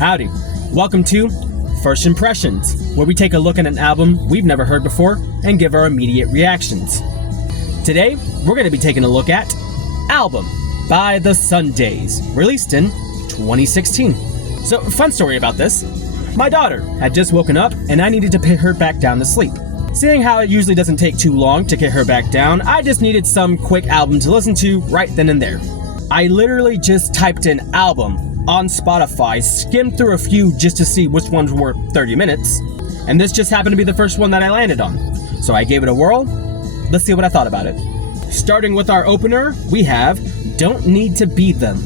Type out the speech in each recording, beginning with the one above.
Howdy. Welcome to First Impressions, where we take a look at an album we've never heard before and give our immediate reactions. Today, we're going to be taking a look at Album by the Sundays, released in 2016. So, fun story about this. My daughter had just woken up and I needed to put her back down to sleep. Seeing how it usually doesn't take too long to get her back down, I just needed some quick album to listen to right then and there. I literally just typed in album on Spotify, skimmed through a few just to see which ones were 30 minutes, and this just happened to be the first one that I landed on. So I gave it a whirl. Let's see what I thought about it. Starting with our opener, we have Don't Need to Be Them.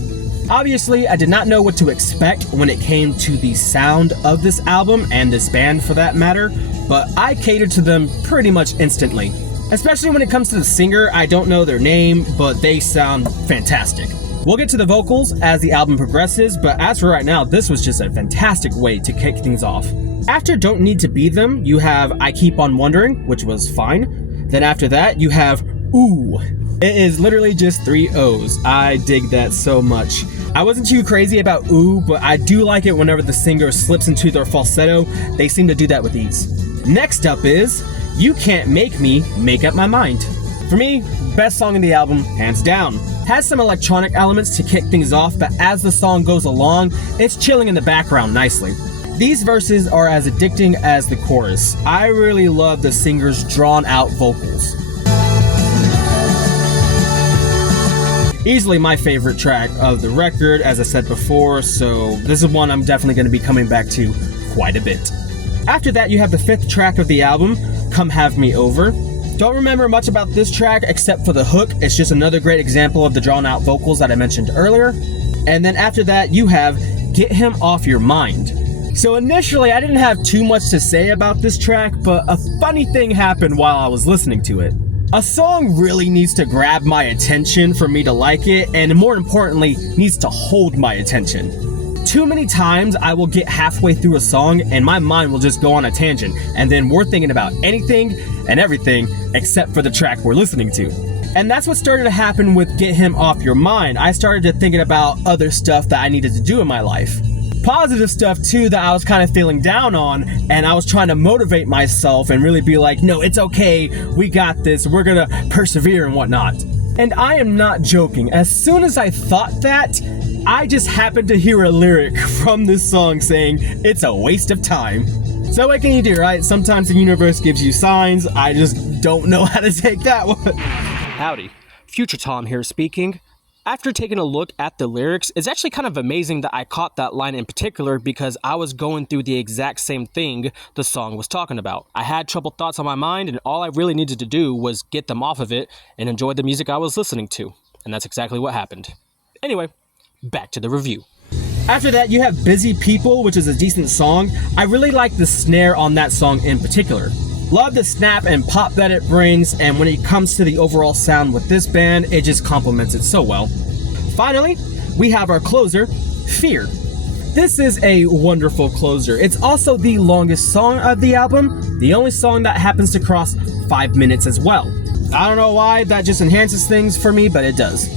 Obviously, I did not know what to expect when it came to the sound of this album and this band for that matter, but I catered to them pretty much instantly. Especially when it comes to the singer, I don't know their name, but they sound fantastic. We'll get to the vocals as the album progresses, but as for right now, this was just a fantastic way to kick things off. After Don't Need to Be Them, you have I Keep On Wondering, which was fine. Then after that, you have Ooh. It is literally just 3 O's. I dig that so much. I wasn't too crazy about Ooh, but I do like it whenever the singer slips into their falsetto. They seem to do that with ease. Next up is You Can't Make Me Make Up My Mind. For me, best song in the album, hands down. Has some electronic elements to kick things off, but as the song goes along, it's chilling in the background nicely. These verses are as addicting as the chorus. I really love the singer's drawn out vocals. Easily my favorite track of the record, as I said before, so this is one I'm definitely going to be coming back to quite a bit. After that, you have the 5th track of the album, Come Have Me Over. Don't remember much about this track except for the hook. It's just another great example of the drawn out vocals that I mentioned earlier. And then after that, you have Get Him Off Your Mind. So initially, I didn't have too much to say about this track, but a funny thing happened while I was listening to it. A song really needs to grab my attention for me to like it, and more importantly, needs to hold my attention. Too many times I will get halfway through a song and my mind will just go on a tangent, and then we're thinking about anything and everything except for the track we're listening to. And that's what started to happen with Get Him Off Your Mind. I started to thinking about other stuff that I needed to do in my life. Positive stuff too that I was kind of feeling down on, and I was trying to motivate myself and really be like, no, it's okay, we got this, we're gonna persevere and whatnot. And I am not joking. As soon as I thought that, I just happened to hear a lyric from this song saying, it's a waste of time. So what can you do, right? Sometimes the universe gives you signs. I just don't know how to take that one. Howdy. Future Tom here speaking. After taking a look at the lyrics, it's actually kind of amazing that I caught that line in particular because I was going through the exact same thing the song was talking about. I had troubled thoughts on my mind, and all I really needed to do was get them off of it and enjoy the music I was listening to. And that's exactly what happened. Anyway, back to the review. After that, you have Busy People, which is a decent song. I really like the snare on that song in particular. Love the snap and pop that it brings, and when it comes to the overall sound with this band, it just complements it so well. Finally, we have our closer, Fear. This is a wonderful closer. It's also the longest song of the album, the only song that happens to cross 5 minutes as well. I don't know why, that just enhances things for me, but it does.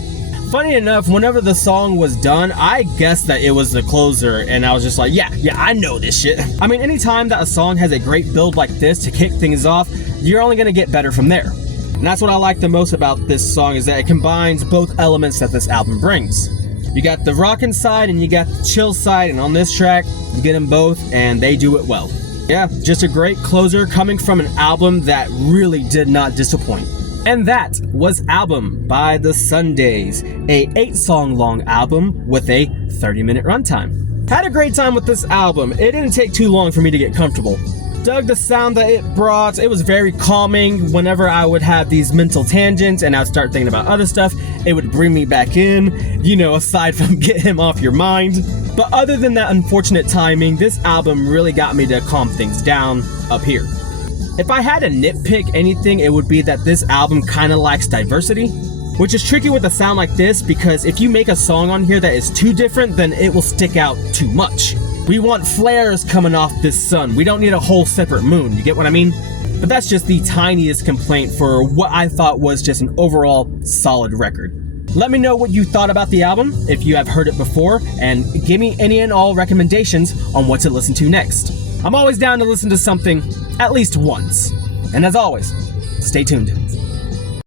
Funny enough, whenever the song was done, I guessed that it was the closer, and I was just like, yeah, I know this shit. I mean, anytime that a song has a great build like this to kick things off, you're only gonna get better from there. And that's what I like the most about this song, is that it combines both elements that this album brings. You got the rockin' side and you got the chill side, and on this track, you get them both, and they do it well. Yeah, just a great closer coming from an album that really did not disappoint. And that was Album by the Sundays, a 8-song long album with a 30-minute runtime. Had a great time with this album. It didn't take too long for me to get comfortable. Dug the sound that it brought. It was very calming. Whenever I would have these mental tangents and I'd start thinking about other stuff, it would bring me back in, aside from Get Him Off Your Mind. But other than that unfortunate timing, this album really got me to calm things down up here. If I had to nitpick anything, it would be that this album kind of lacks diversity, which is tricky with a sound like this because if you make a song on here that is too different, then it will stick out too much. We want flares coming off this sun. We don't need a whole separate moon, you get what I mean? But that's just the tiniest complaint for what I thought was just an overall solid record. Let me know what you thought about the album, if you have heard it before, and give me any and all recommendations on what to listen to next. I'm always down to listen to something at least once. And as always, stay tuned.